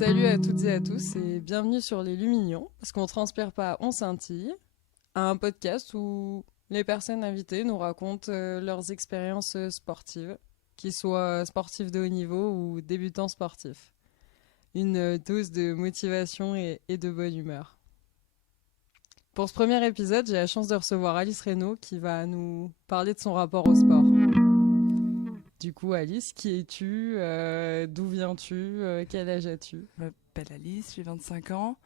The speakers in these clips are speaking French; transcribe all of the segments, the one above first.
Salut à toutes et à tous et bienvenue sur Les Lumignons, parce qu'on transpire pas, on scintille, un podcast où les personnes invitées nous racontent leurs expériences sportives, qu'ils soient sportifs de haut niveau ou débutants sportifs. Une dose de motivation et de bonne humeur. Pour ce premier épisode, j'ai la chance de recevoir Alice Reynaud qui va nous parler de son rapport au sport. Du coup, Alice, qui es-tu? D'où viens-tu? Quel âge as-tu? Je m'appelle Alice, j'ai 25 ans.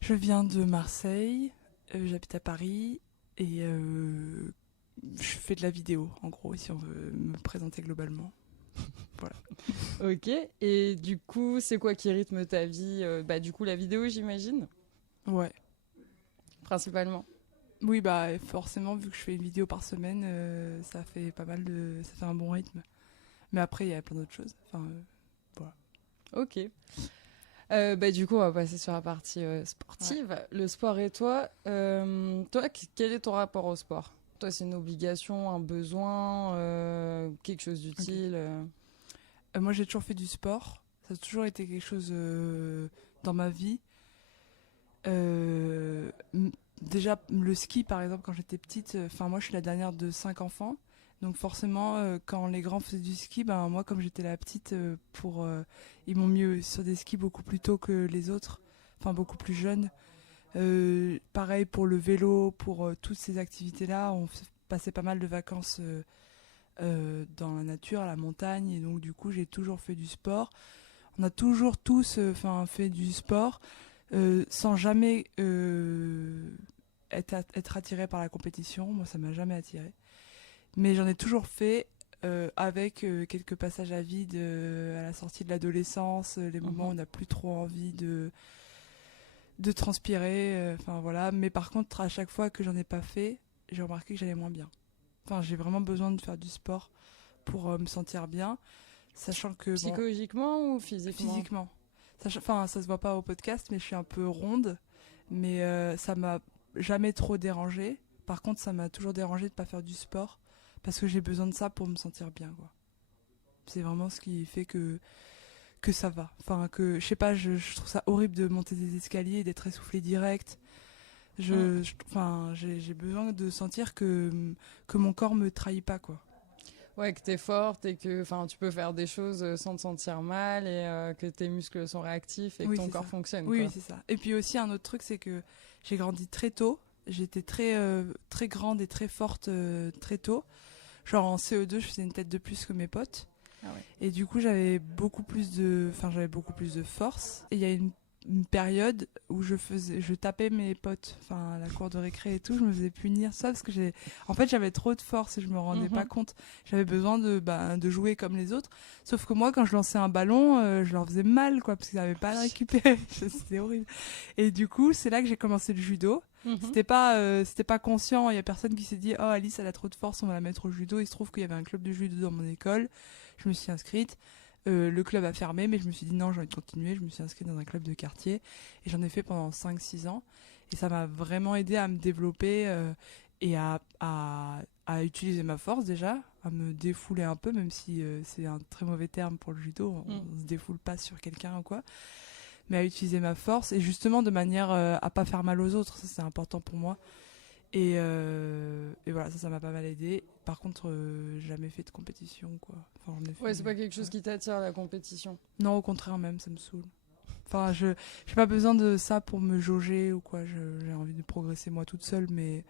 Je viens de Marseille, j'habite à Paris et je fais de la vidéo, en gros, si on veut me présenter globalement. Voilà. Ok, et du coup, c'est quoi qui rythme ta vie? Du coup, la vidéo, j'imagine, Ouais. principalement. Oui, bah forcément, vu que je fais une vidéo par semaine, ça fait pas mal de... ça fait un bon rythme. Mais après, il y a plein d'autres choses. Voilà. Ok. Du coup, on va passer sur la partie sportive. Ouais. Le sport et toi, quel est ton rapport au sport? Toi, c'est une obligation, un besoin, quelque chose d'utile? Moi, j'ai toujours fait du sport. Ça a toujours été quelque chose dans ma vie. Déjà, le ski, par exemple, quand j'étais petite, moi, je suis la dernière de 5 enfants. Donc forcément, quand les grands faisaient du ski, moi, comme j'étais la petite, ils m'ont mis sur des skis beaucoup plus tôt que les autres, beaucoup plus jeunes. Pareil pour le vélo, pour toutes ces activités-là, on passait pas mal de vacances dans la nature, à la montagne, et donc du coup, j'ai toujours fait du sport. On a toujours tous fait du sport sans jamais être attiré par la compétition. Moi, ça m'a jamais attiré. Mais j'en ai toujours fait avec quelques passages à vide à la sortie de l'adolescence, les moments où on n'a plus trop envie de transpirer. Voilà. Mais par contre, à chaque fois que j'en ai pas fait, j'ai remarqué que j'allais moins bien. J'ai vraiment besoin de faire du sport pour me sentir bien. Sachant que, psychologiquement ou physiquement? Physiquement. Ça se voit pas au podcast, mais je suis un peu ronde. Mais ça m'a jamais trop dérangée. Par contre, ça m'a toujours dérangée de pas faire du sport. Parce que j'ai besoin de ça pour me sentir bien, quoi. C'est vraiment ce qui fait que ça va. Je sais pas, je trouve ça horrible de monter des escaliers et d'être essoufflé direct. J'ai besoin de sentir que mon corps me trahit pas, quoi. Ouais, que t'es forte et que tu peux faire des choses sans te sentir mal et que tes muscles sont réactifs et que ton corps fonctionne. Oui, quoi. c'est ça. Et puis aussi, un autre truc, c'est que j'ai grandi très tôt. J'étais très grande et très forte très tôt. Genre en CE2, je faisais une tête de plus que mes potes. Ah ouais. Et du coup, j'avais beaucoup plus de force. Et il y a une période où je tapais mes potes, à la cour de récré et tout, je me faisais punir ça parce que j'avais trop de force et je me rendais pas compte. J'avais besoin de jouer comme les autres. Sauf que moi, quand je lançais un ballon, je leur faisais mal, quoi, parce qu'ils n'avaient pas à le récupérer. C'était horrible. Et du coup, c'est là que j'ai commencé le judo. C'était pas conscient, il y a personne qui s'est dit oh Alice elle a trop de force, on va la mettre au judo. Il se trouve qu'il y avait un club de judo dans mon école, je me suis inscrite. Le club a fermé, mais je me suis dit non, j'ai envie de continuer. Je me suis inscrite dans un club de quartier et j'en ai fait pendant 5-6 ans. Et ça m'a vraiment aidé à me développer et à utiliser ma force déjà, à me défouler un peu, même si c'est un très mauvais terme pour le judo. On se défoule pas sur quelqu'un ou quoi. Mais à utiliser ma force et justement de manière à pas faire mal aux autres. Ça, c'est important pour moi. Et voilà, ça m'a pas mal aidé. Par contre, jamais fait de compétition, quoi. C'est pas quelque chose qui t'attire, la compétition? Non, au contraire, même, ça me saoule. J'ai pas besoin de ça pour me jauger ou quoi. J'ai envie de progresser moi toute seule, mais.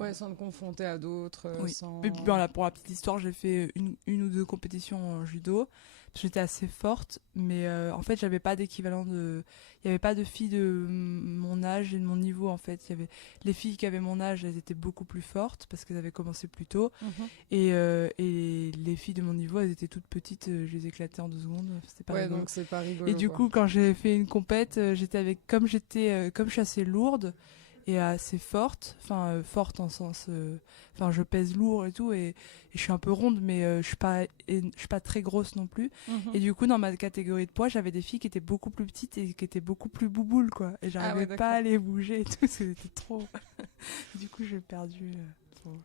Ouais, sans te confronter à d'autres. Oui. Sans... Et puis, voilà, pour la petite histoire, j'ai fait une ou deux compétitions en judo. J'étais assez forte, mais en fait, j'avais pas d'équivalent de. Il y avait pas de filles de mon âge et de mon niveau, en fait. Il y avait les filles qui avaient mon âge, elles étaient beaucoup plus fortes parce qu'elles avaient commencé plus tôt. Et les filles de mon niveau, elles étaient toutes petites, je les éclatais en 2 secondes. C'était pas rigolo. Donc c'est pas rigolo. Et du coup, quand j'ai fait une compète, j'étais avec. Comme je suis assez lourde et assez forte, forte en sens je pèse lourd et tout et je suis un peu ronde mais je suis pas très grosse non plus. Et du coup dans ma catégorie de poids j'avais des filles qui étaient beaucoup plus petites et qui étaient beaucoup plus bouboules, quoi, et j'arrivais pas à les bouger et tout, c'était trop. Du coup j'ai perdu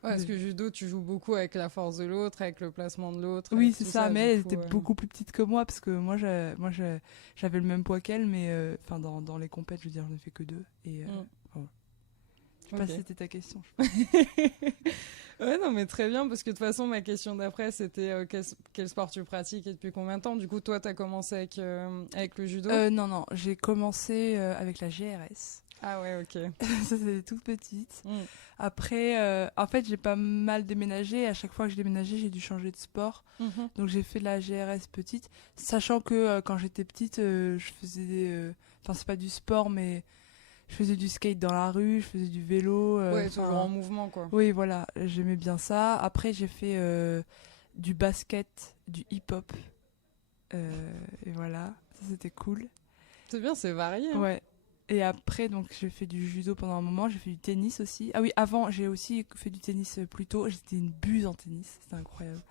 Parce que judo, tu joues beaucoup avec la force de l'autre, avec le placement de l'autre. Oui, c'est ça, mais elle du coup, était beaucoup plus petite que moi, parce que moi, j'avais le même poids qu'elle, mais dans les compètes, je veux dire, je n'ai fait que 2. Et voilà. Je sais pas si c'était ta question. Ouais, non, mais très bien, parce que de toute façon, ma question d'après, c'était quel sport tu pratiques et depuis combien de temps? Du coup, toi, t'as commencé avec le judo? Non, j'ai commencé avec la GRS. Ah ouais, ok. Ça, c'était toute petite. Après, en fait, j'ai pas mal déménagé. À chaque fois que j'ai déménagé, j'ai dû changer de sport. Donc, j'ai fait de la GRS petite. Sachant que quand j'étais petite, je faisais... Enfin, c'est pas du sport, mais je faisais du skate dans la rue, je faisais du vélo. Ouais, toujours en mouvement, quoi. Oui, voilà, j'aimais bien ça. Après, j'ai fait du basket, du hip-hop. Et voilà, ça, c'était cool. C'est bien, c'est varié. Hein. Ouais. Et après, donc, j'ai fait du judo pendant un moment, j'ai fait du tennis aussi. Ah oui, avant, j'ai aussi fait du tennis plus tôt. J'étais une buse en tennis, c'était incroyable.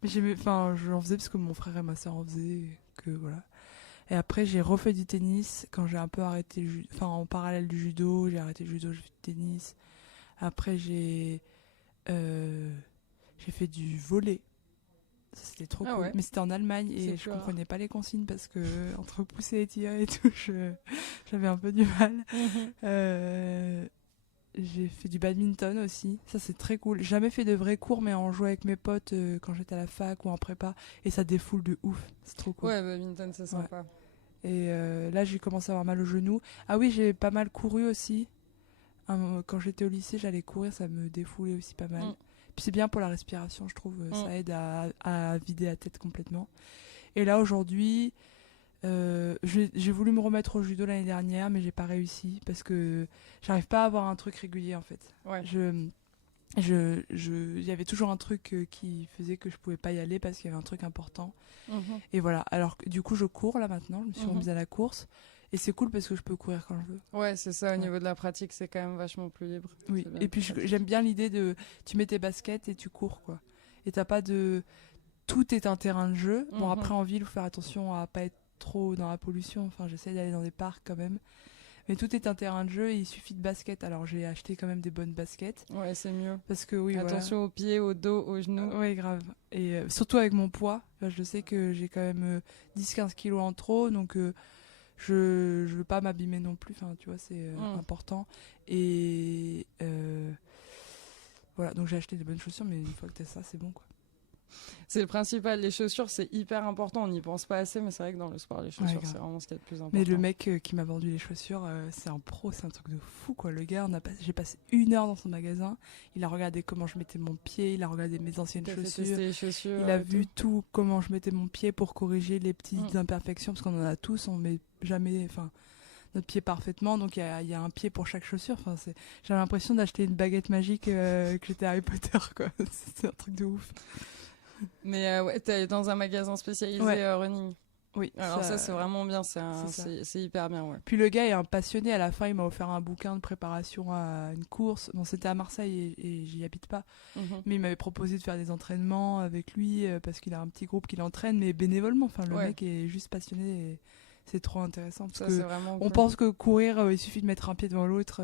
Mais j'en faisais parce que mon frère et ma soeur en faisaient, que voilà. Et après, j'ai refait du tennis quand j'ai un peu arrêté le judo. Enfin, en parallèle du judo, j'ai arrêté le judo, j'ai fait du tennis. Après, j'ai fait du volley. C'était trop cool. Ouais. Mais c'était en Allemagne et je comprenais pas les consignes parce que entre pousser et tirer et tout, j'avais un peu du mal. J'ai fait du badminton aussi. Ça, c'est très cool. J'ai jamais fait de vrais cours, mais en jouant avec mes potes quand j'étais à la fac ou en prépa. Et ça défoule de ouf. C'est trop cool. Ouais, badminton, c'est sympa. Ouais. Et là, j'ai commencé à avoir mal au genou. Ah oui, j'ai pas mal couru aussi. Quand j'étais au lycée, j'allais courir, ça me défoulait aussi pas mal. Puis c'est bien pour la respiration, je trouve. Ça aide à vider la tête complètement. Et là, aujourd'hui, j'ai voulu me remettre au judo l'année dernière, mais j'ai pas réussi parce que j'arrive pas à avoir un truc régulier en fait. Ouais. Il y avait toujours un truc qui faisait que je pouvais pas y aller parce qu'il y avait un truc important. Et voilà. Alors du coup, je cours là maintenant. Je me suis remise à la course. Et c'est cool parce que je peux courir quand je veux. Ouais, c'est ça, au niveau de la pratique, c'est quand même vachement plus libre. Oui, et puis j'aime bien l'idée de... Tu mets tes baskets et tu cours, quoi. Et t'as pas de... Tout est un terrain de jeu. Bon, après, en ville, il faut faire attention à pas être trop dans la pollution. Enfin, j'essaie d'aller dans des parcs quand même. Mais tout est un terrain de jeu et il suffit de baskets. Alors, j'ai acheté quand même des bonnes baskets. Ouais, c'est mieux. Parce que, oui, attention aux pieds, au dos, aux genoux. Ouais, grave. Et surtout avec mon poids. Là, je sais que j'ai quand même 10-15 kilos en trop, donc... je veux pas m'abîmer non plus, enfin tu vois, c'est important. Et voilà, donc j'ai acheté des bonnes chaussures, mais une fois que t'as ça, c'est bon quoi. C'est le principal, les chaussures c'est hyper important, on n'y pense pas assez, mais c'est vrai que dans le sport les chaussures c'est vraiment ce qu'il y a de plus important. Mais le mec qui m'a vendu les chaussures, c'est un pro, c'est un truc de fou quoi. Le gars, j'ai passé 1 heure dans son magasin, il a regardé comment je mettais mon pied, il a regardé mes anciennes chaussures, il a vu tout, comment je mettais mon pied pour corriger les petites imperfections, parce qu'on en a tous, on met jamais notre pied parfaitement, donc il y a un pied pour chaque chaussure. Enfin, j'avais l'impression d'acheter une baguette magique, que j'étais Harry Potter quoi. C'est un truc de ouf. Mais ouais, t'es dans un magasin spécialisé running. Oui. Alors ça c'est vraiment bien, c'est hyper bien, ouais. Puis le gars est un passionné, à la fin il m'a offert un bouquin de préparation à une course. Bon, c'était à Marseille et j'y habite pas. Mais il m'avait proposé de faire des entraînements avec lui parce qu'il a un petit groupe qui l'entraîne, mais bénévolement. Enfin, le mec est juste passionné et c'est trop intéressant. Parce que on pense que courir, il suffit de mettre un pied devant l'autre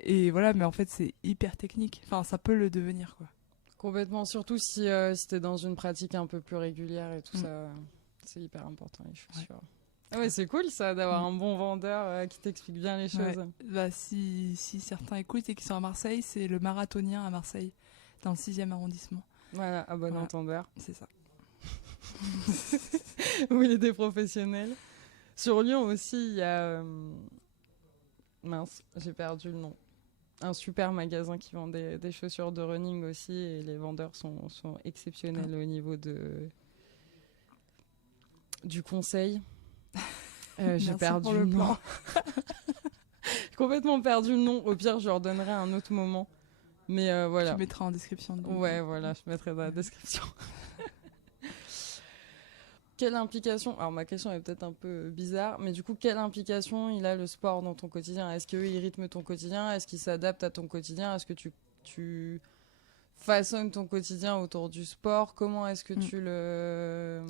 et voilà, mais en fait c'est hyper technique. Enfin, ça peut le devenir quoi. Complètement, surtout si t'es dans une pratique un peu plus régulière et tout ça, c'est hyper important les chaussures. Ah ouais, c'est cool ça d'avoir un bon vendeur qui t'explique bien les choses. Ouais. Bah, si certains écoutent et qui sont à Marseille, c'est le Marathonien à Marseille, dans le 6e arrondissement. Voilà, à bon entendeur. C'est ça. Où il est des professionnels. Sur Lyon aussi, il y a... mince, j'ai perdu le nom. Un super magasin qui vend des chaussures de running aussi, et les vendeurs sont exceptionnels au niveau du conseil. J'ai perdu le nom. J'ai complètement perdu le nom. Au pire, je leur donnerai un autre moment. Mais voilà. Tu mettras en description. Ouais, voilà, je mettrai dans la description. Quelle implication, alors ma question est peut-être un peu bizarre, mais du coup, quelle implication il a le sport dans ton quotidien? Est-ce qu'il rythme ton quotidien? Est-ce qu'il s'adapte à ton quotidien? Est-ce que tu façonnes ton quotidien autour du sport? Comment est-ce que tu le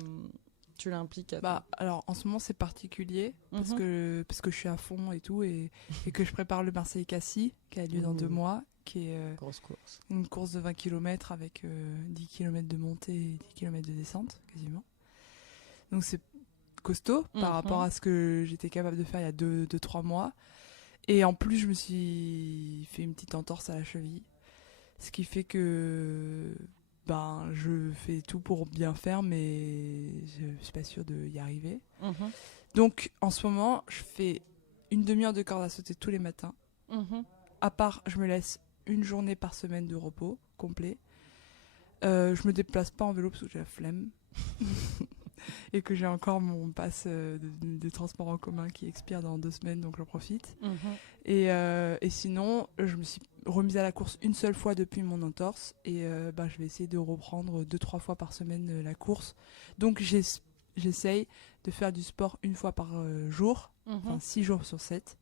tu l'impliques Alors en ce moment c'est particulier parce que je suis à fond et tout et que je prépare le Marseille-Cassis qui a lieu dans 2 mois, qui est grosse course. Une course de 20 km avec 10 km de montée et 10 km de descente quasiment. Donc c'est costaud par rapport à ce que j'étais capable de faire il y a 2-3 mois. Et en plus je me suis fait une petite entorse à la cheville. Ce qui fait que je fais tout pour bien faire, mais je suis pas sûre d'y arriver. Donc en ce moment, je fais une demi-heure de corde à sauter tous les matins. À part, je me laisse une journée par semaine de repos complet. Je me déplace pas en vélo parce que j'ai la flemme. Et que j'ai encore mon pass de transport en commun qui expire dans 2 semaines, donc j'en profite. Et sinon, je me suis remise à la course une seule fois depuis mon entorse, et je vais essayer de reprendre 2-3 fois par semaine la course. Donc j'essaye de faire du sport une fois par jour, 6 jours sur 7.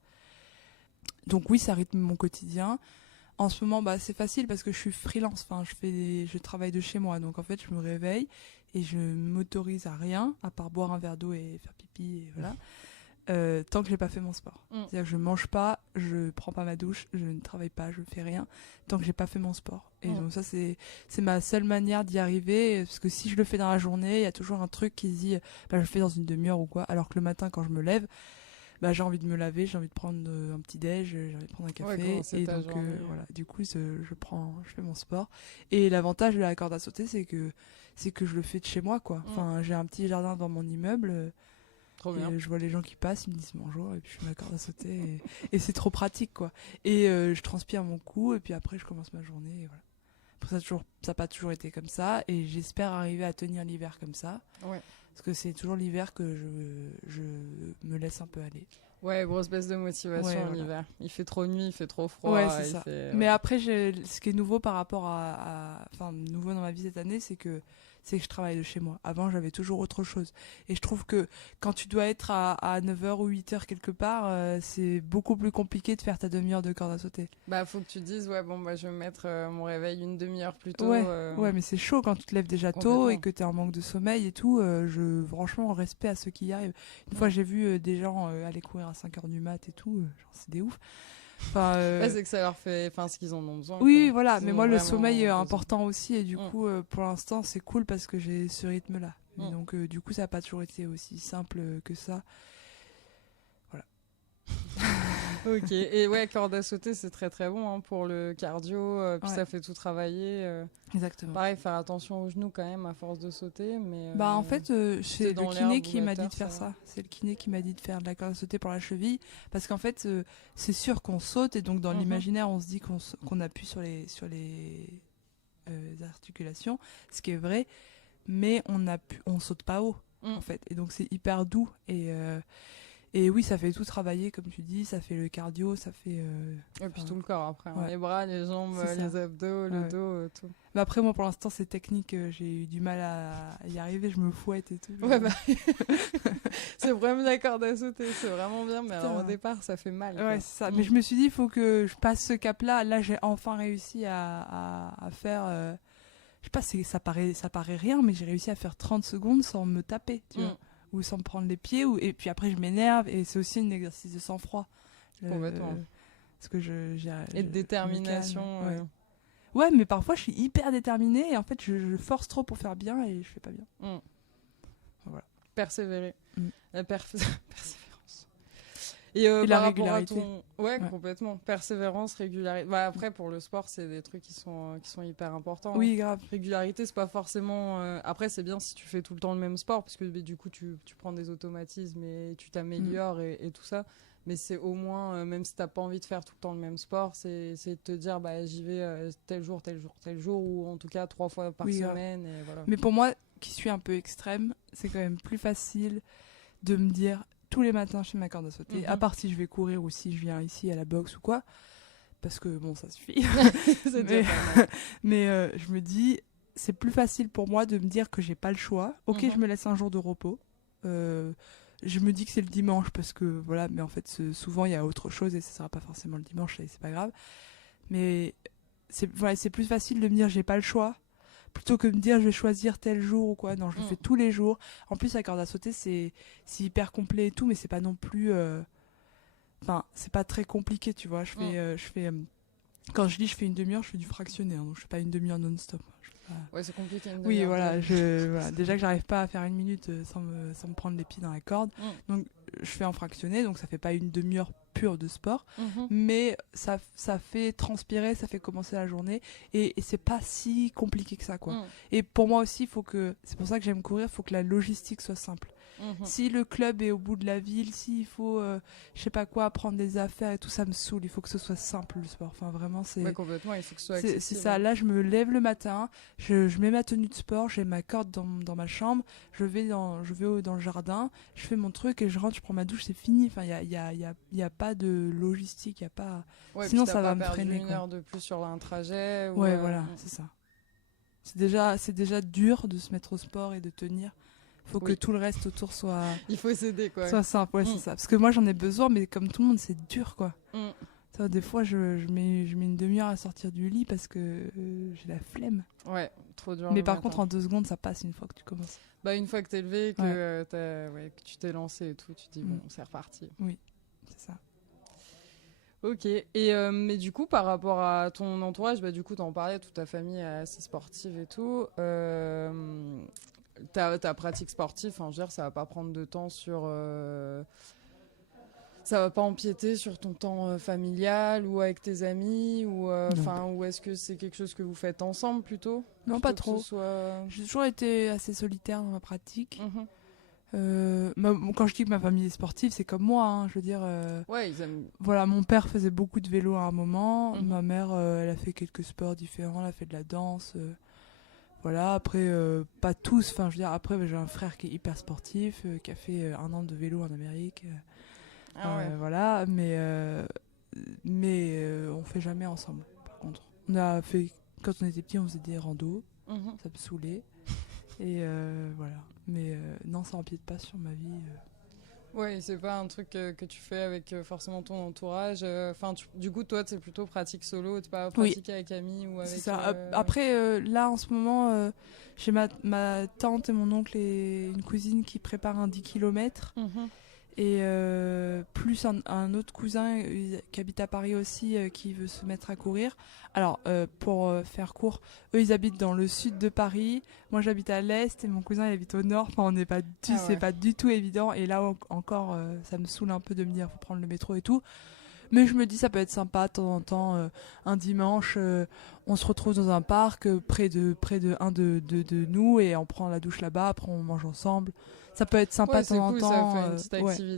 Donc oui, ça rythme mon quotidien. En ce moment, c'est facile parce que je suis freelance, je travaille de chez moi, donc en fait je me réveille et je m'autorise à rien, à part boire un verre d'eau et faire pipi, et voilà, tant que j'ai pas fait mon sport. C'est-à-dire que je mange pas, je prends pas ma douche, je ne travaille pas, je fais rien, tant que j'ai pas fait mon sport. Et donc ça, c'est ma seule manière d'y arriver, parce que si je le fais dans la journée, il y a toujours un truc qui se dit, je le fais dans une demi-heure ou quoi, alors que le matin, quand je me lève, j'ai envie de me laver, j'ai envie de prendre un petit déj, j'ai envie de prendre un café, et donc voilà, du coup je fais mon sport. Et l'avantage de la corde à sauter, c'est que je le fais de chez moi, quoi. J'ai un petit jardin devant mon immeuble. Trop bien. Je vois les gens qui passent, ils me disent bonjour, et puis je fais ma corde à sauter, et c'est trop pratique, quoi. Et je transpire mon cou, et puis après je commence ma journée, et voilà. Ça n'a pas toujours été comme ça, et j'espère arriver à tenir l'hiver comme ça. Ouais. Parce que c'est toujours l'hiver que je me laisse un peu aller. Ouais, grosse baisse de motivation en hiver. Il fait trop nuit, il fait trop froid. Ouais, c'est ça. Mais après, ce qui est nouveau par rapport nouveau dans ma vie cette année, c'est que je travaille de chez moi. Avant, j'avais toujours autre chose. Et je trouve que quand tu dois être à 9h ou 8h quelque part, c'est beaucoup plus compliqué de faire ta demi-heure de corde à sauter. Faut que tu te dises, je vais mettre mon réveil une demi-heure plus tôt. Ouais, mais c'est chaud quand tu te lèves déjà tôt et que tu es en manque de sommeil et tout. Franchement, respect à ceux qui y arrivent. Une fois, j'ai vu des gens aller courir à 5h du mat et tout. C'est des oufs. C'est que ça leur fait ce qu'ils en ont besoin. Oui, quoi. Voilà, mais moi le sommeil est important aussi, et du coup pour l'instant c'est cool parce que j'ai ce rythme là. Donc du coup ça n'a pas toujours été aussi simple que ça. Voilà. Ok, et ouais, corde à sauter c'est très très bon pour le cardio, puis ça fait tout travailler. Exactement. Pareil, faire attention aux genoux quand même à force de sauter. Mais, en fait, c'est le kiné qui m'a dit de faire ça. C'est le kiné qui m'a dit de faire de la corde à sauter pour la cheville. Parce qu'en fait, c'est sûr qu'on saute, et donc dans l'imaginaire, on se dit qu'on appuie sur les articulations, ce qui est vrai, mais on saute pas haut, en fait. Et donc c'est hyper doux. Et oui, ça fait tout travailler, comme tu dis, ça fait le cardio, ça fait... et puis tout le corps après, les bras, les jambes, les abdos, le dos, tout. Après, moi, pour l'instant, c'est technique, j'ai eu du mal à y arriver, je me fouette et tout. Ouais, c'est le problème de la corde à sauter, c'est vraiment bien, mais alors au départ, ça fait mal. Ouais, c'est ça. Mais je me suis dit, il faut que je passe ce cap-là. Là, j'ai enfin réussi à faire... je sais pas, ça paraît rien, mais j'ai réussi à faire 30 secondes sans me taper, tu vois. Ou sans me prendre les pieds, et puis après je m'énerve, et c'est aussi un exercice de sang-froid. Complètement. Parce que et de détermination. Ouais, mais parfois je suis hyper déterminée, et en fait je force trop pour faire bien, et je fais pas bien. Voilà. Persévérer. La persévérance. Et la régularité. Complètement. Persévérance, régularité. Après, pour le sport, c'est des trucs qui sont hyper importants. Oui, grave. Régularité, c'est pas forcément... Après, c'est bien si tu fais tout le temps le même sport, parce que du coup, tu prends des automatismes et tu t'améliores et tout ça. Mais c'est au moins, même si t'as pas envie de faire tout le temps le même sport, c'est de te dire, j'y vais tel jour, ou en tout cas 3 fois par semaine. Et voilà. Mais pour moi, qui suis un peu extrême, c'est quand même plus facile de me dire... tous les matins je fais ma corde à sauter, à part si je vais courir ou si je viens ici à la boxe ou quoi, parce que bon, ça suffit. mais je me dis, c'est plus facile pour moi de me dire que j'ai pas le choix. Ok, je me laisse un jour de repos, je me dis que c'est le dimanche parce que voilà, mais en fait souvent il y a autre chose et ça sera pas forcément le dimanche, et c'est pas grave, mais c'est plus facile de me dire j'ai pas le choix, plutôt que de me dire je vais choisir tel jour ou quoi. Non, je le fais tous les jours. En plus, la corde à sauter, c'est hyper complet et tout, mais c'est pas non plus. Enfin, c'est pas très compliqué, tu vois. Quand je lis, je fais une demi-heure, je fais du fractionné, hein, donc je fais pas une demi-heure non-stop. Ouais, c'est compliqué une Oui, demi-heure. voilà, déjà que j'arrive pas à faire une minute sans me prendre les pieds dans la corde. Donc je fais en fractionné, donc ça fait pas une demi-heure pure de sport, mais ça fait transpirer, ça fait commencer la journée, et c'est pas si compliqué que ça, quoi. Et pour moi aussi, c'est pour ça que j'aime courir, il faut que la logistique soit simple. Si le club est au bout de la ville, s'il faut, je sais pas quoi, prendre des affaires et tout, ça me saoule. Il faut que ce soit simple, le sport. Enfin, vraiment, c'est. Ouais, complètement, il faut que ce soit accessible. C'est ça. Là, je me lève le matin, je mets ma tenue de sport, j'ai ma corde dans ma chambre, je vais dans le jardin, je fais mon truc et je rentre, je prends ma douche, c'est fini. Enfin, il y a pas de logistique, il y a pas. Ouais, sinon, ça va me freiner. Une heure de plus sur un trajet. Ouais, voilà, c'est ça. C'est déjà dur de se mettre au sport et de tenir. Faut que tout le reste autour soit. Il faut s'aider, quoi. Soit simple, ouais, c'est ça. Parce que moi, j'en ai besoin, mais comme tout le monde, c'est dur, quoi. Ça, des fois, je mets une demi-heure à sortir du lit parce que j'ai la flemme. Ouais, trop dur. Mais par contre, en 2 secondes, ça passe une fois que tu commences. Bah, une fois que t'es levé, que tu t'es lancé et tout, tu te dis, bon, c'est reparti. Oui, c'est ça. Ok, et mais du coup, par rapport à ton entourage, bah, du coup, t'en parlais, toute ta famille est assez sportive et tout. Ta pratique sportive, je veux dire, ça va pas prendre de temps sur. Ça va pas empiéter sur ton temps familial ou avec tes amis ou est-ce que c'est quelque chose que vous faites ensemble plutôt? Non, pas trop. J'ai toujours été assez solitaire dans ma pratique. Quand je dis que ma famille est sportive, c'est comme moi, hein, je veux dire. Ouais, ils aiment. Voilà, mon père faisait beaucoup de vélo à un moment. Ma mère, elle a fait quelques sports différents. Elle a fait de la danse. Voilà, après, pas tous. Enfin, je veux dire, après, j'ai un frère qui est hyper sportif, qui a fait 1 an de vélo en Amérique. Voilà, mais on fait jamais ensemble, par contre. On a fait, quand on était petit, on faisait des randos. Ça me saoulait. Et voilà. Mais non, ça empiète pas sur ma vie. Ouais, c'est pas un truc que tu fais avec forcément ton entourage. Du coup, toi, c'est plutôt pratique solo, t'es pas pratiqué avec amis ou avec. C'est ça. Après, là, en ce moment, j'ai ma tante et mon oncle et une cousine qui préparent un 10 km. Et plus un autre cousin qui habite à Paris aussi, qui veut se mettre à courir. Alors, pour faire court, eux, ils habitent dans le sud de Paris. Moi, j'habite à l'est et mon cousin, il habite au nord. Enfin, on n'est pas c'est pas du tout évident. Et là, encore, ça me saoule un peu de me dire, faut prendre le métro et tout. Mais je me dis, ça peut être sympa de temps en temps. Un dimanche, on se retrouve dans un parc près de un de nous et on prend la douche là-bas. Après, on mange ensemble. Ça peut être sympa de temps en temps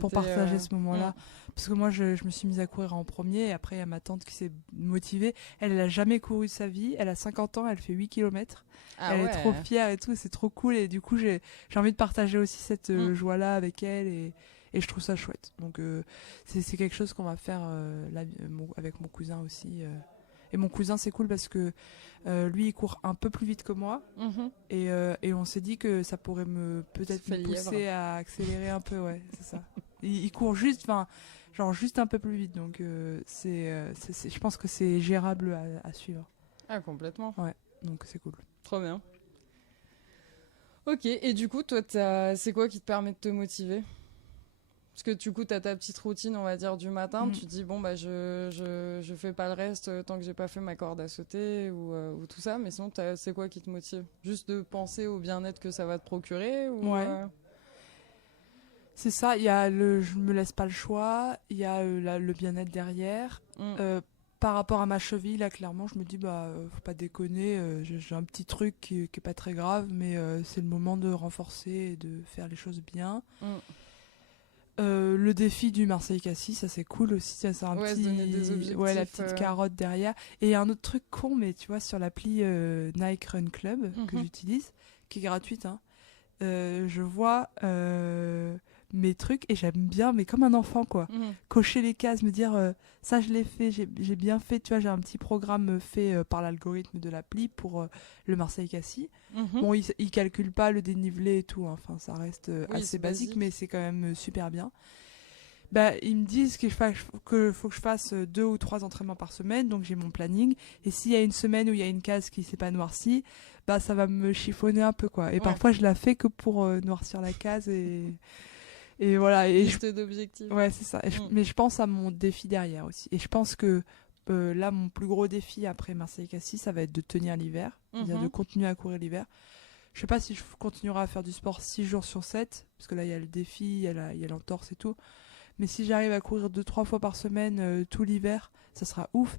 pour partager ce moment-là. Parce que moi, je me suis mise à courir en premier et après, il y a ma tante qui s'est motivée. Elle n'a jamais couru de sa vie. Elle a 50 ans, elle fait 8 km. Elle est trop fière et tout, c'est trop cool. Et du coup, j'ai envie de partager aussi cette joie-là avec elle et je trouve ça chouette. Donc, c'est quelque chose qu'on va faire là, avec mon cousin aussi. Et mon cousin, c'est cool parce que lui, il court un peu plus vite que moi. Et on s'est dit que ça pourrait peut-être me pousser à accélérer un peu. Ouais, c'est ça. Il court juste un peu plus vite. Donc, je pense que c'est gérable à suivre. Ah, complètement. Ouais, donc c'est cool. Trop bien. Ok, et du coup, toi, c'est quoi qui te permet de te motiver ? Parce que du coup, tu as ta petite routine, on va dire, du matin. Tu dis, bon, bah, je fais pas le reste tant que j'ai pas fait ma corde à sauter ou tout ça. Mais sinon, c'est quoi qui te motive ? Juste de penser au bien-être que ça va te procurer Ouais. C'est ça, il y a je me laisse pas le choix. Il y a le bien-être derrière. Par rapport à ma cheville, là, clairement, je me dis, bah, faut pas déconner. J'ai un petit truc qui est pas très grave, mais c'est le moment de renforcer et de faire les choses bien. Le défi du Marseille-Cassis, ça c'est cool aussi, ça c'est un petit, des objectifs, la petite carotte derrière. Et il y a un autre truc con, mais tu vois, sur l'appli Nike Run Club que j'utilise, qui est gratuite, hein, je vois mes trucs et j'aime bien, mais comme un enfant, quoi. Cocher les cases, me dire ça je l'ai fait, j'ai bien fait, tu vois, j'ai un petit programme fait par l'algorithme de l'appli pour le Marseille-Cassis. Bon, il calcule pas le dénivelé et tout, hein. Enfin, ça reste assez basique, mais c'est quand même super bien. Bah, ils me disent qu'il faut que je fasse 2 ou 3 entraînements par semaine, donc j'ai mon planning. Et s'il y a une semaine où il y a une case qui s'est pas noircie, bah ça va me chiffonner un peu, quoi. Et parfois je la fais que pour noircir la case et voilà. Et liste d'objectifs. Ouais, c'est ça. Mais je pense à mon défi derrière aussi. Et je pense que là, mon plus gros défi après Marseille-Cassis, ça va être de tenir l'hiver, c'est-à-dire de continuer à courir l'hiver. Je sais pas si je continuerai à faire du sport 6 jours sur 7, parce que là, il y a le défi, il y a l'entorse et tout. Mais si j'arrive à courir 2-3 fois par semaine tout l'hiver, ça sera ouf.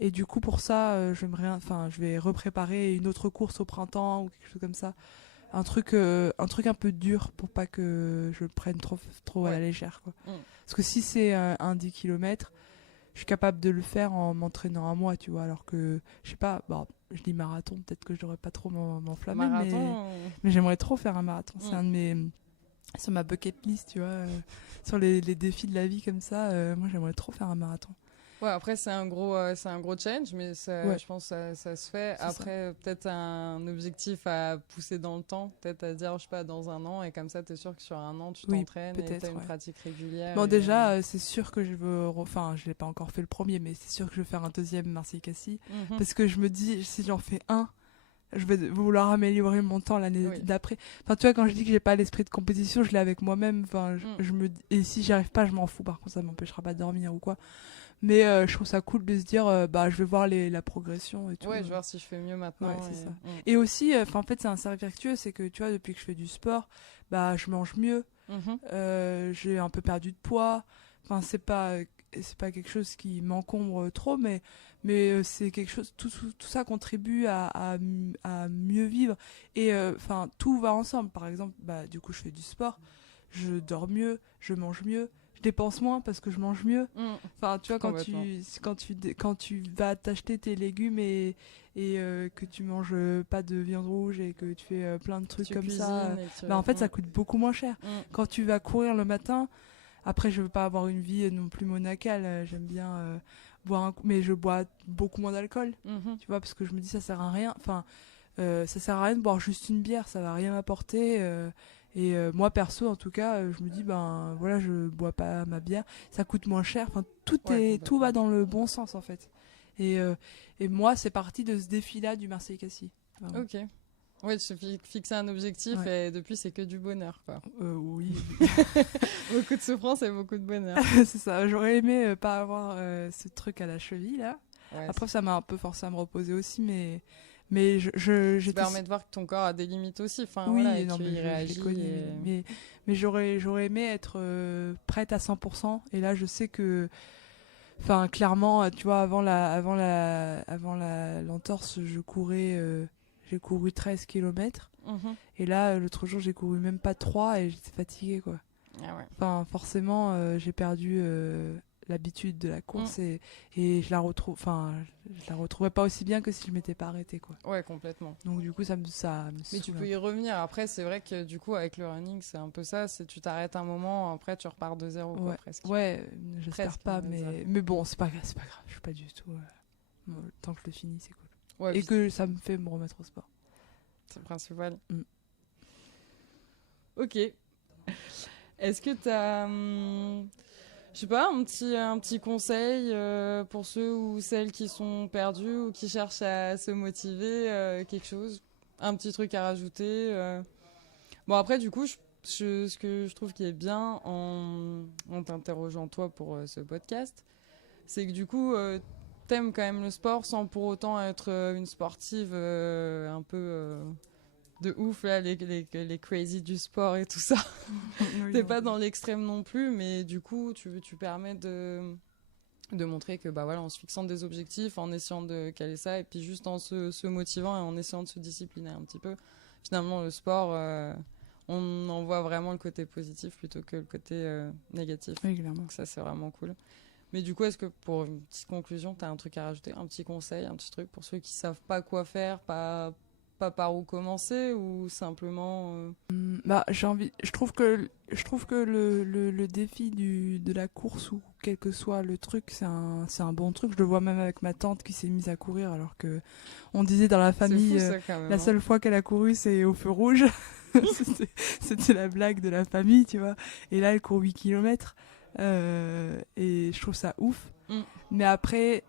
Et du coup, pour ça, je vais repréparer une autre course au printemps ou quelque chose comme ça. Un truc un peu dur pour pas que je le prenne trop à la légère, quoi. Parce que si c'est un 10 km, je suis capable de le faire en m'entraînant un mois, tu vois. Alors que, je sais pas, je dis marathon, peut-être que je devrais pas trop m'enflammer, mais j'aimerais trop faire un marathon. C'est un de mes... Sur ma bucket list, tu vois, sur les défis de la vie comme ça, moi j'aimerais trop faire un marathon. Ouais, après c'est un gros challenge, mais je pense que ça se fait. Après, peut-être un objectif à pousser dans le temps, peut-être à dire, je sais pas, dans un an, et comme ça t'es sûr que sur un an tu t'entraînes et t'as une pratique régulière. Bon, déjà, c'est sûr que je veux, enfin, je l'ai pas encore fait le premier, mais c'est sûr que je vais faire un deuxième Marseille-Cassis, parce que je me dis, si j'en fais un, je vais vouloir améliorer mon temps l'année d'après. Enfin, tu vois, quand je dis que j'ai pas l'esprit de compétition, je l'ai avec moi-même. Enfin, et si j'y arrive pas, je m'en fous. Par contre, ça m'empêchera pas de dormir ou quoi. Mais je trouve ça cool de se dire, je vais voir la progression et tout. Ouais, je vais voir si je fais mieux maintenant. Ouais, c'est ça. Et aussi, en fait, c'est un cercle vertueux, c'est que tu vois, depuis que je fais du sport, je mange mieux. J'ai un peu perdu de poids. Enfin, c'est pas quelque chose qui m'encombre trop, mais c'est quelque chose, tout ça contribue à mieux vivre. Et enfin, tout va ensemble. Par exemple, du coup, je fais du sport, je dors mieux, je mange mieux, je dépense moins parce que je mange mieux. Enfin, tu vois, quand tu vas t'acheter tes légumes et que tu manges pas de viande rouge et que tu fais plein de trucs comme ça, en fait, ça coûte beaucoup moins cher. Quand tu vas courir le matin, après, je veux pas avoir une vie non plus monacale. J'aime bien boire un coup, mais je bois beaucoup moins d'alcool, tu vois, parce que je me dis ça sert à rien. Enfin, ça sert à rien de boire juste une bière, ça va rien m'apporter. Et moi perso, en tout cas, je me dis voilà, je bois pas ma bière, ça coûte moins cher. Enfin, tout va dans le bon sens en fait. Et moi, c'est parti de ce défi-là du Marseille-Cassis. Ok. Ouais, tu fixer un objectif et depuis c'est que du bonheur, quoi. Oui. Beaucoup de souffrance et beaucoup de bonheur. C'est ça. J'aurais aimé pas avoir ce truc à la cheville là. Ouais, après, ça m'a un peu forcé à me reposer aussi, mais ça permet de voir que ton corps a des limites aussi. Enfin, oui, voilà, et non, tu y réagis. Mais j'aurais aimé être prête à 100%. Et là, je sais que, enfin, clairement, tu vois, avant l'entorse, j'ai couru 13 km. Et là, l'autre jour, j'ai couru même pas 3 et j'étais fatiguée, quoi. Ah ouais. Enfin, forcément, j'ai perdu l'habitude de la course et je la retrouvais pas aussi bien que si je m'étais pas arrêtée, quoi. Ouais, complètement. Donc du coup, ça me Mais tu peux y revenir. Après, c'est vrai que du coup, avec le running, c'est un peu ça. C'est tu t'arrêtes un moment, après tu repars de zéro, quoi, presque. Ouais, j'espère pas, mais bon, c'est pas grave. Je suis pas du tout. Tant que je le finis, c'est cool. Ouais, et que ça me fait me remettre au sport. C'est le principal. Ok. Est-ce que t'as, je sais pas, un petit conseil pour ceux ou celles qui sont perdus ou qui cherchent à se motiver, quelque chose, un petit truc à rajouter. Bon, après, du coup, ce que je trouve qui est bien en t'interrogeant toi pour ce podcast, c'est que du coup, t'aimes quand même le sport sans pour autant être une sportive un peu de ouf, là, les crazy du sport et tout ça. Oui, t'es pas dans l'extrême non plus, mais du coup, tu permets de montrer que, voilà, en se fixant des objectifs, en essayant de caler ça, et puis juste en se motivant et en essayant de se discipliner un petit peu. Finalement, le sport, on en voit vraiment le côté positif plutôt que le côté négatif. Oui, clairement. Donc ça, c'est vraiment cool. Mais du coup, est-ce que pour une petite conclusion, t'as un truc à rajouter, un petit conseil, un petit truc pour ceux qui savent pas quoi faire, pas par où commencer, ou simplement je trouve que le défi de la course, ou quel que soit le truc, c'est un bon truc. Je le vois même avec ma tante qui s'est mise à courir, alors que on disait dans la famille la seule fois qu'elle a couru, c'est au feu rouge. C'était la blague de la famille, tu vois. Et là, elle court 8 km. Et je trouve ça ouf. Mm. Mais après,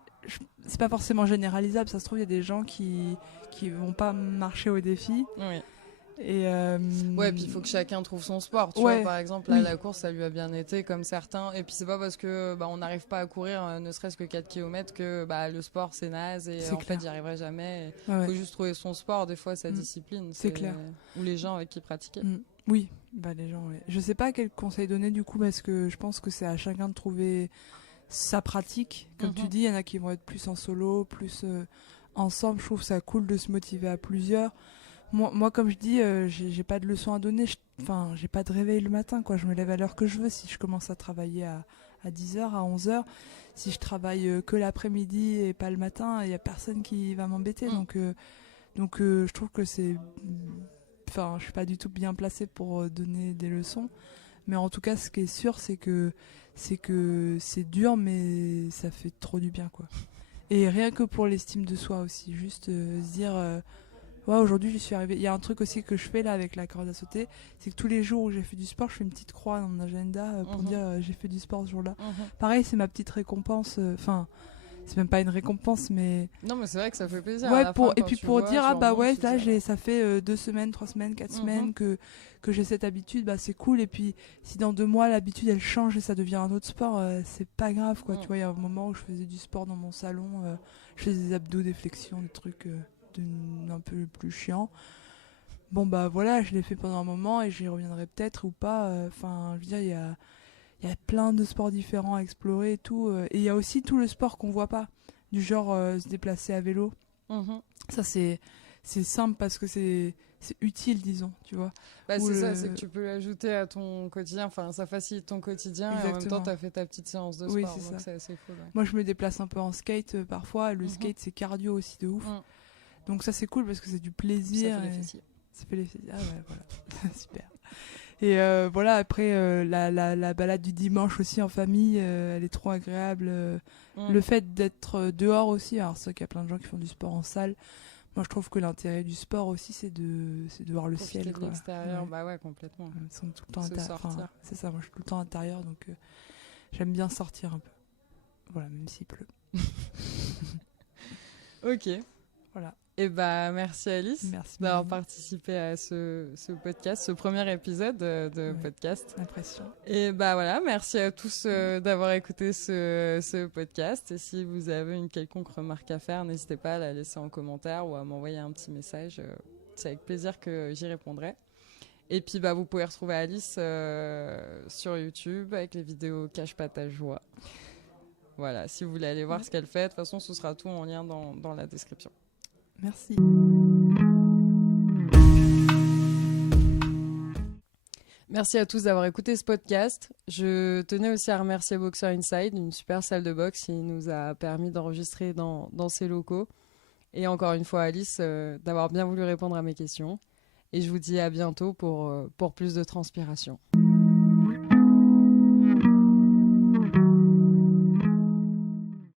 c'est pas forcément généralisable. Ça se trouve, il y a des gens qui vont pas marcher au défi. Oui. Et Ouais, puis il faut que chacun trouve son sport. Tu ouais, vois, par exemple, là, la course, ça lui a bien été, comme certains. Et puis, c'est pas parce que on n'arrive pas à courir, ne serait-ce que 4 km, que le sport, c'est naze. Et C'est en clair. fait, j'y arriverai jamais. Ouais, ouais. Faut juste trouver son sport, des fois, sa discipline. C'est clair. Ou les gens avec qui pratiquer. Oui, les gens, ouais. Je sais pas quel conseil donner du coup, parce que je pense que c'est à chacun de trouver sa pratique. Comme tu dis, il y en a qui vont être plus en solo, plus ensemble. Je trouve ça cool de se motiver à plusieurs. Moi, comme je dis, j'ai pas de leçon à donner. J'ai pas de réveil le matin, quoi. Je me lève à l'heure que je veux. Si je commence à travailler à 10h, à 11h, si je travaille que l'après-midi et pas le matin, il y a personne qui va m'embêter. Donc, je trouve que c'est... Enfin, je suis pas du tout bien placée pour donner des leçons. Mais en tout cas, ce qui est sûr, c'est que c'est dur, mais ça fait trop du bien, quoi. Et rien que pour l'estime de soi aussi. Juste se dire... ouais, aujourd'hui j'y suis arrivée. Il y a un truc aussi que je fais là avec la corde à sauter, c'est que tous les jours où j'ai fait du sport, je fais une petite croix dans mon agenda pour dire j'ai fait du sport ce jour-là. Pareil, c'est ma petite récompense. Enfin, c'est même pas une récompense, mais. Non, mais c'est vrai que ça fait plaisir. Ouais, à la fin, et puis pour vois, dire ouais, là dis, ça fait 2 semaines, 3 semaines, 4 semaines que j'ai cette habitude, c'est cool. Et puis si dans 2 mois l'habitude elle change et ça devient un autre sport, c'est pas grave, quoi. Tu vois, il y a un moment où je faisais du sport dans mon salon, je faisais des abdos, des flexions, des trucs. Un peu plus chiant. Bon voilà, je l'ai fait pendant un moment et j'y reviendrai peut-être ou pas. Enfin, je veux dire, il y a plein de sports différents à explorer et tout. Et il y a aussi tout le sport qu'on voit pas, du genre se déplacer à vélo. Ça c'est simple parce que c'est utile, disons, tu vois. C'est ça, c'est que tu peux l'ajouter à ton quotidien. Enfin, ça facilite ton quotidien. Exactement. Et en même temps, tu as fait ta petite séance de sport. Oui, c'est donc ça. C'est assez cool. Ouais. Moi, je me déplace un peu en skate parfois. Le skate, c'est cardio aussi de ouf. Donc ça c'est cool parce que c'est du plaisir. Ça fait les fessiers. Ça fait les fessiers. Ah ouais, voilà. Super. Et voilà, après la balade du dimanche aussi en famille, elle est trop agréable. Le fait d'être dehors aussi, alors c'est vrai qu'il y a plein de gens qui font du sport en salle. Moi je trouve que l'intérêt du sport aussi c'est de voir le ciel. De l'extérieur, ouais, complètement. Ils sont tout le temps intérieur. C'est ça, moi je suis tout le temps intérieur, donc j'aime bien sortir un peu. Voilà, même s'il pleut. Ok. Voilà. Et merci Alice d'avoir participé à ce podcast, ce premier épisode de podcast. L'impression. Et voilà, merci à tous d'avoir écouté ce podcast. Et si vous avez une quelconque remarque à faire, n'hésitez pas à la laisser en commentaire ou à m'envoyer un petit message. C'est avec plaisir que j'y répondrai. Et puis vous pouvez retrouver Alice sur YouTube avec les vidéos Cache pas ta joie. Voilà, si vous voulez aller voir ce qu'elle fait, de toute façon ce sera tout en lien dans la description. Merci. Merci à tous d'avoir écouté ce podcast. Je tenais aussi à remercier Boxer Inside, une super salle de boxe qui nous a permis d'enregistrer dans ces locaux. Et encore une fois Alice, d'avoir bien voulu répondre à mes questions. Et je vous dis à bientôt pour plus de transpiration.